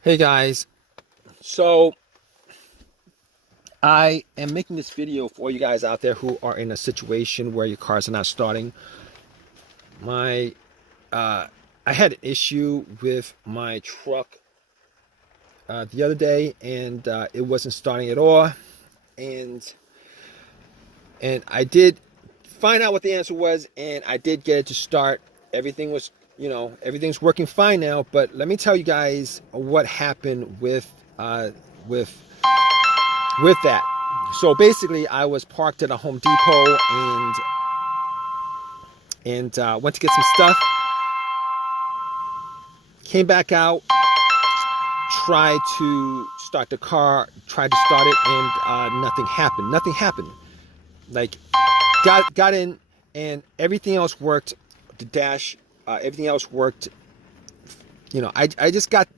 Hey guys, so I am making this video for all you guys out there who are in a situation where your cars are not starting. My I had an issue with my truck the other day, and it wasn't starting at all. And I did find out what the answer was, and I did get it to start. Everything was, everything's working fine now. But let me tell you guys what happened with with that. So basically, I was parked at a Home Depot and went to get some stuff. Came back out, tried to start the car, tried to start it, and nothing happened. Nothing happened. Like got in, and everything else worked. The dash, everything else worked. I just got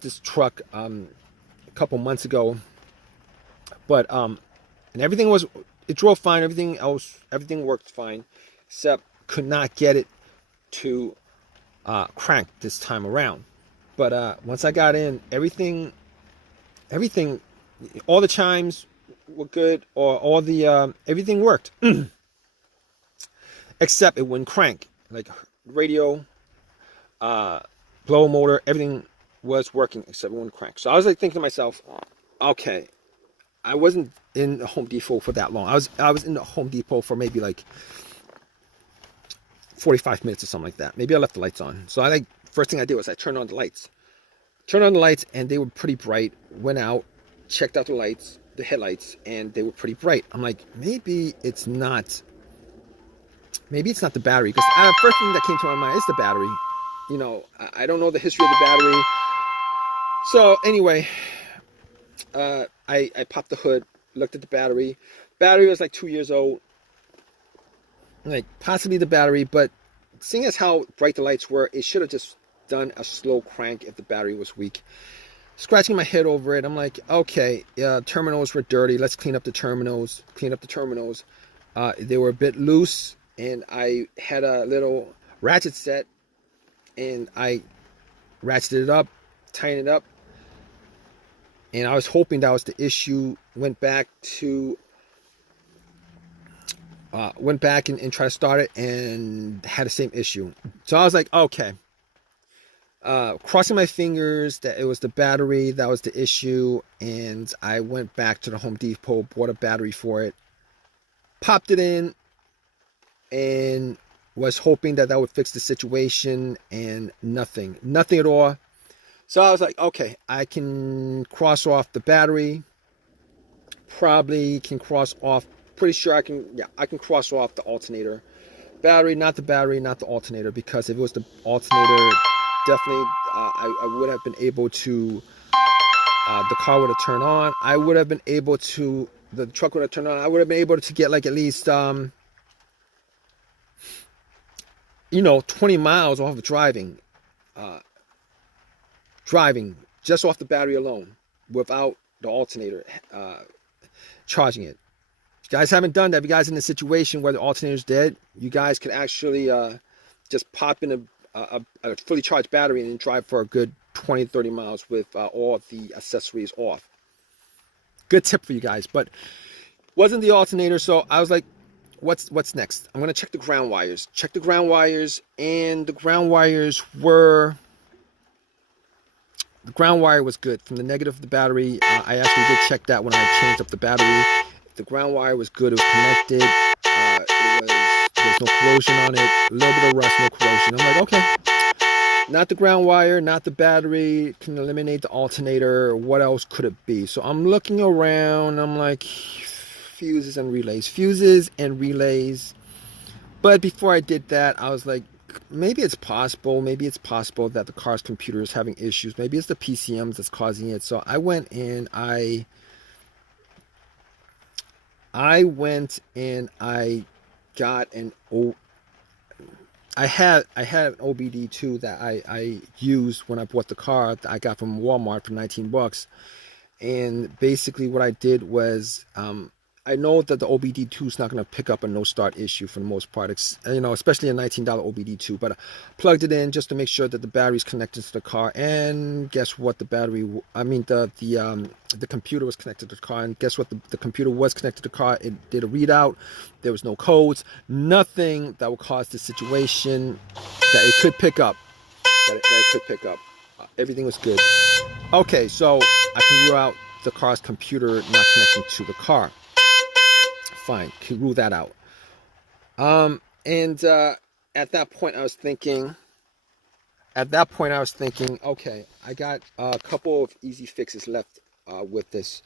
this truck a couple months ago, but and it drove fine. Everything worked fine, except could not get it to crank this time around. But once I got in, everything, all the chimes were good, or all the everything worked, except it wouldn't crank. Like radio, blower motor, everything was working except it wouldn't crank. So I was like thinking to myself, okay, I wasn't in the Home Depot for that long. I was in the Home Depot for maybe like 45 minutes or something like that. Maybe I left the lights on. So first thing I did was I turned on the lights. Turned on the lights, and they were pretty bright. Went out, checked out the lights, the headlights, and they were pretty bright. I'm like, maybe it's not the battery, because the first thing that came to my mind is the battery. I don't know the history of the battery. So anyway, I popped the hood, looked at the battery. Battery was like 2 years old. Like possibly the battery, but seeing as how bright the lights were, it should have just done a slow crank if the battery was weak. Scratching my head over it, I'm like, okay, terminals were dirty. Let's clean up the terminals. They were a bit loose, and I had a little ratchet set, and I ratcheted it up, tightened it up, and I was hoping that was the issue. Went back and tried to start it, and had the same issue. So I was like, okay. Crossing my fingers that it was the battery that was the issue, and I went back to the Home Depot, bought a battery for it, popped it in, and was hoping that would fix the situation, and nothing at all. So I was like, okay, I can cross off the battery, probably can cross off, pretty sure I can cross off the alternator. Battery, not the alternator, because if it was the alternator, definitely I would have been able to, the car would have turned on. The truck would have turned on. I would have been able to get like at least 20 miles off of driving just off the battery alone, without the alternator charging it. If you guys haven't done that, if you guys are in a situation where the alternator's dead, you guys could actually just pop in a fully charged battery and drive for a good 20-30 miles with all the accessories off. Good tip for you guys. But wasn't the alternator, so I was like, what's next? I'm gonna check the ground wires. And the ground wire was good from the negative of the battery. I actually did check that when I changed up the battery. The ground wire was good. It was connected. There's no corrosion on it. A little bit of rust, no corrosion. I'm like, okay, not the ground wire, not the battery. Can eliminate the alternator. What else could it be? So I'm looking around. I'm like, fuses and relays. But before I did that, I was like, maybe it's possible that the car's computer is having issues. Maybe it's the PCMs that's causing it. So I went and I got I had an OBD2 that I used when I bought the car that I got from Walmart for $19. And basically what I did was I know that the OBD2 is not going to pick up a no start issue for the most part, especially a $19 OBD2. But I plugged it in just to make sure that the battery's connected to the car. And guess what? The computer was connected to the car. And guess what? The computer was connected to the car. It did a readout. There was no codes, nothing that would cause the situation that it could pick up. Everything was good. Okay, so I can rule out the car's computer not connecting to the car. Fine, can rule that out. And at that point I was thinking, okay, I got a couple of easy fixes left with this.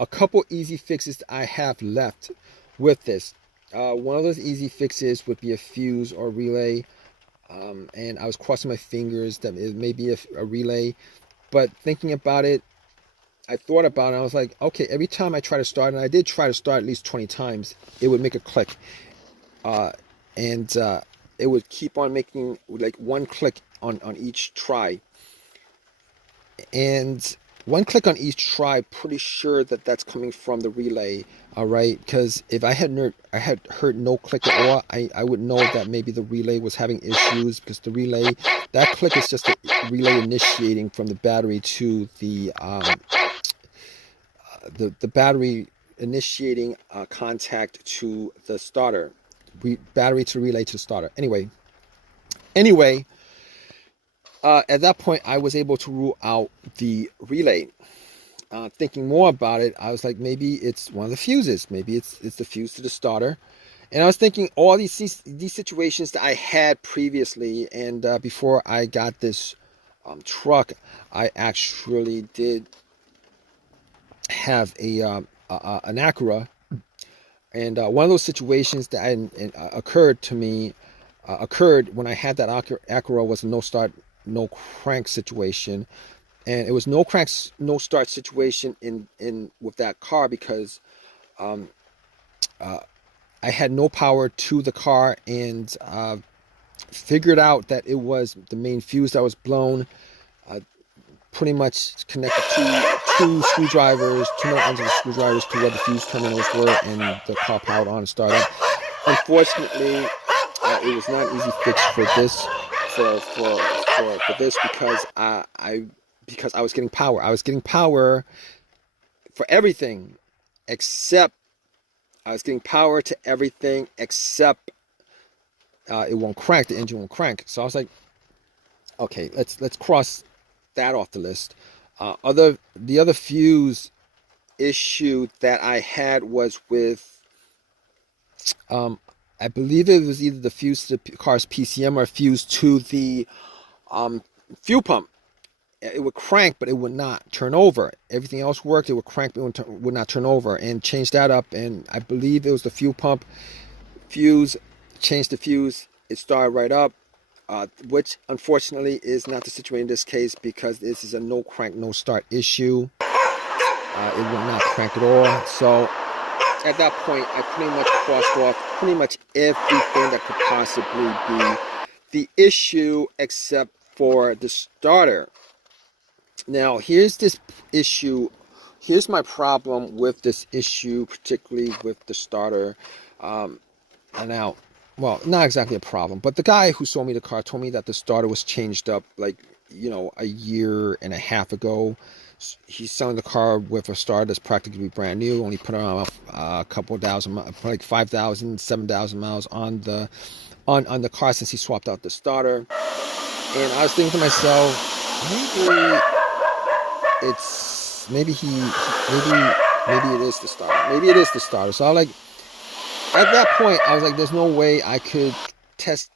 A couple easy fixes I have left with this. One of those easy fixes would be a fuse or relay. And I was crossing my fingers that it may be a relay. But thinking about it, I thought about it. I was like, okay, every time I try to start, and I did try to start at least 20 times, it would make a click. And it would keep on making like one click on each try. And one click on each try, pretty sure that that's coming from the relay. All right, because if I had heard no click at all, I would know that maybe the relay was having issues, because the relay, that click is just a relay initiating from the battery to the battery initiating contact to the starter, battery to relay to the starter. Anyway, at that point I was able to rule out the relay. Thinking more about it, I was like, maybe it's one of the fuses. Maybe it's the fuse to the starter. And I was thinking all these situations that I had previously, and before I got this truck, I actually did have an Acura. And one of those situations that occurred when I had that Acura was a no start, no crank situation. And it was no crank, no start situation in with that car, because I had no power to the car, and figured out that it was the main fuse that was blown. Pretty much connected two screwdrivers, two more ends of the screwdrivers to where the fuse terminals were, and the car powered on and started. Unfortunately, it was not an easy fix for this, for this, because I was getting power. I was getting power for everything except it won't crank. The engine won't crank. So I was like, okay, let's cross that off the list. The other fuse issue that I had was with, I believe it was either the fuse to the car's PCM or a fuse to the fuel pump. It would crank, but it would not turn over. Everything else worked. It would crank, but it would not turn over. And changed that up, and I believe it was the fuel pump fuse. Changed the fuse. It started right up, which unfortunately is not the situation in this case, because this is a no crank, no start issue. It would not crank at all. So at that point, I pretty much crossed off pretty much everything that could possibly be the issue except for the starter. Now, here's this issue. Here's my problem with this issue, particularly with the starter. Now, well, not exactly a problem, but the guy who sold me the car told me that the starter was changed up, like, a year and a half ago. He's selling the car with a starter that's practically brand new. Only put around a couple thousand, like 5,000, 7,000 miles on the car since he swapped out the starter. And I was thinking to myself, maybe it is the starter. Maybe it is the starter. So I was like, at that point, I was like, there's no way I could test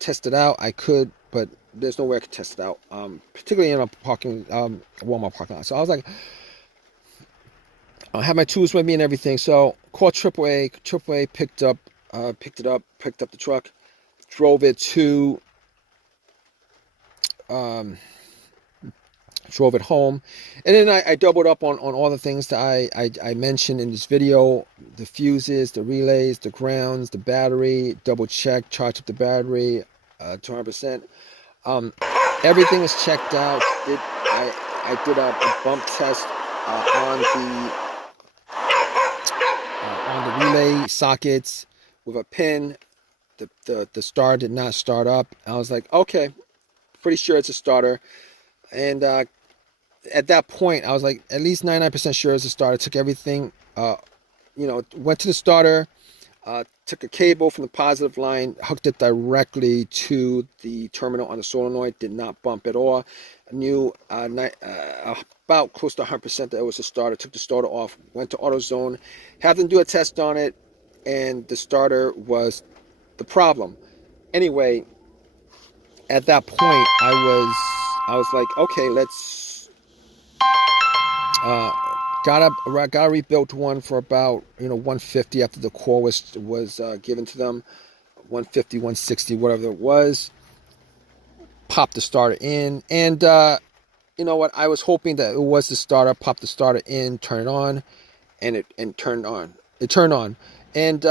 it out. I could, but there's no way I could test it out. Particularly in a Walmart parking lot. So I was like, I had my tools with me and everything. So called AAA. AAA picked up the truck, drove it home, and then I doubled up on all the things that I mentioned in this video: the fuses, the relays, the grounds, the battery. Double check, charged up the battery 200%. Everything was checked out. I did a bump test the relay sockets with a pin. The starter did not start up. I was like, okay, pretty sure it's a starter. And at that point, I was like, at least 99% sure it's a starter. Took everything, went to the starter, took a cable from the positive line, hooked it directly to the terminal on the solenoid, did not bump at all. I knew about close to 100% that it was a starter. Took the starter off, went to AutoZone, had them do a test on it, and the starter was the problem. Anyway, at that point, I was like, okay, let's got a rebuilt one for about 150 after the core was given to them, 150, 160, whatever it was. Popped the starter in, and you know what? I was hoping that it was the starter. Popped the starter in, turn it on, and it turned on. It turned on, and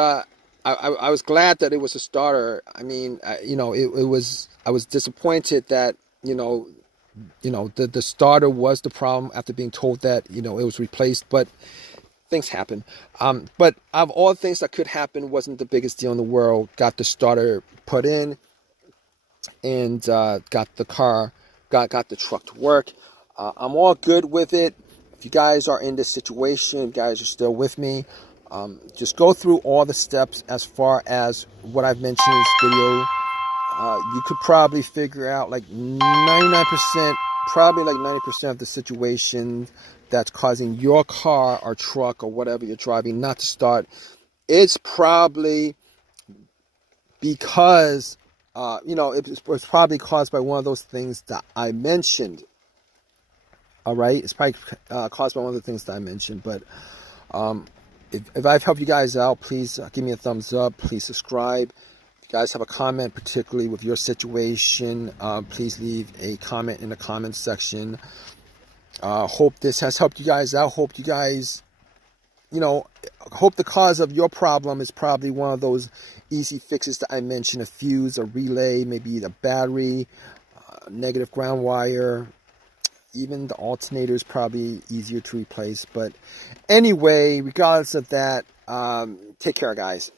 I was glad that it was a starter. I mean, it was. I was disappointed that the starter was the problem after being told that it was replaced, but things happen. But of all things that could happen, wasn't the biggest deal in the world. Got the starter put in, and got the truck to work. I'm all good with it. If you guys are in this situation, you guys are still with me, just go through all the steps as far as what I've mentioned in this video. You could probably figure out like 99%, probably like 90% of the situation that's causing your car or truck or whatever you're driving not to start. It's probably because, it's probably caused by one of those things that I mentioned. All right, it's probably caused by one of the things that I mentioned. But if I've helped you guys out, please give me a thumbs up. Please subscribe. If you guys have a comment, particularly with your situation, please leave a comment in the comment section. Hope this has helped you guys out. Hope you guys, hope the cause of your problem is probably one of those easy fixes that I mentioned: a fuse, a relay, maybe the battery, negative ground wire. Even the alternator is probably easier to replace. But anyway, regardless of that, take care, guys.